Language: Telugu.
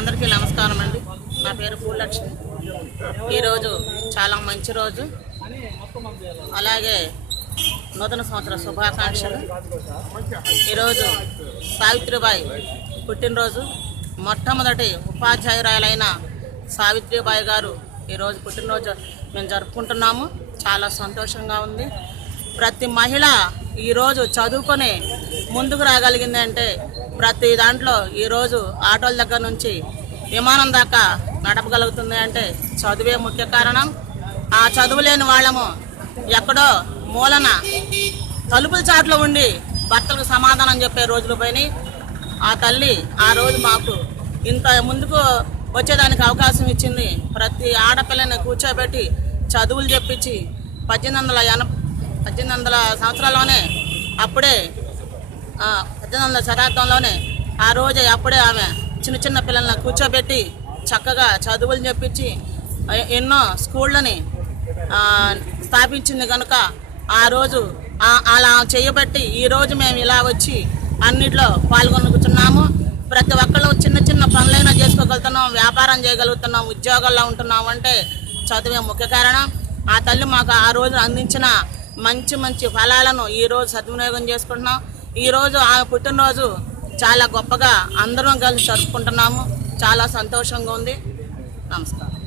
అందరికీ నమస్కారం అండి. నా పేరు పూలక్ష్మి. ఈరోజు చాలా మంచి రోజు, అలాగే నూతన సంవత్సర శుభాకాంక్షలు. ఈరోజు సావిత్రిబాయి పుట్టినరోజు. మొట్టమొదటి ఉపాధ్యాయురాలైన సావిత్రిబాయి గారు ఈరోజు పుట్టినరోజు మేము జరుపుకుంటున్నాము. చాలా సంతోషంగా ఉంది. ప్రతి మహిళ ఈరోజు చదువుకొని ముందుకు రాగలిగింది అంటే ప్రతి దాంట్లో ఈరోజు ఆటోల దగ్గర నుంచి విమానం దాకా నడపగలుగుతుంది అంటే చదువే ముఖ్య కారణం. ఆ చదువు లేని వాళ్ళము ఎక్కడో మూలన తలుపుల చాట్లో ఉండి భర్తలకు సమాధానం చెప్పే రోజులు పోయినాయి. ఆ తల్లి ఆ రోజు మాకు ఇంత ముందుకు వచ్చేదానికి అవకాశం ఇచ్చింది. ప్రతి ఆడపిల్లని కూర్చోబెట్టి చదువులు చెప్పించి 1800 సంవత్సరాల్లోనే అప్పుడే 1800 శతాబ్దంలోనే ఆ రోజే అప్పుడే ఆమె చిన్న చిన్న పిల్లల్ని కూర్చోబెట్టి చక్కగా చదువులు చెప్పించి ఎన్నో స్కూళ్ళని స్థాపించింది కనుక ఆ రోజు అలా చేయబట్టి ఈరోజు మేము ఇలా వచ్చి అన్నిట్లో పాల్గొనుకుతున్నాము. ప్రతి ఒక్కళ్ళు చిన్న చిన్న పనులైనా చేసుకోగలుగుతున్నాం, వ్యాపారం చేయగలుగుతున్నాం, ఉద్యోగాల్లో ఉంటున్నాం అంటే చదువే ముఖ్య కారణం. ఆ తల్లి మాకు ఆ రోజు అందించిన మంచి మంచి ఫలాలను ఈరోజు సద్వినియోగం చేసుకుంటున్నాం. ఈరోజు ఆమె పుట్టినరోజు చాలా గొప్పగా అందరం కలిసి జరుపుకుంటున్నాము. చాలా సంతోషంగా ఉంది. నమస్కారం.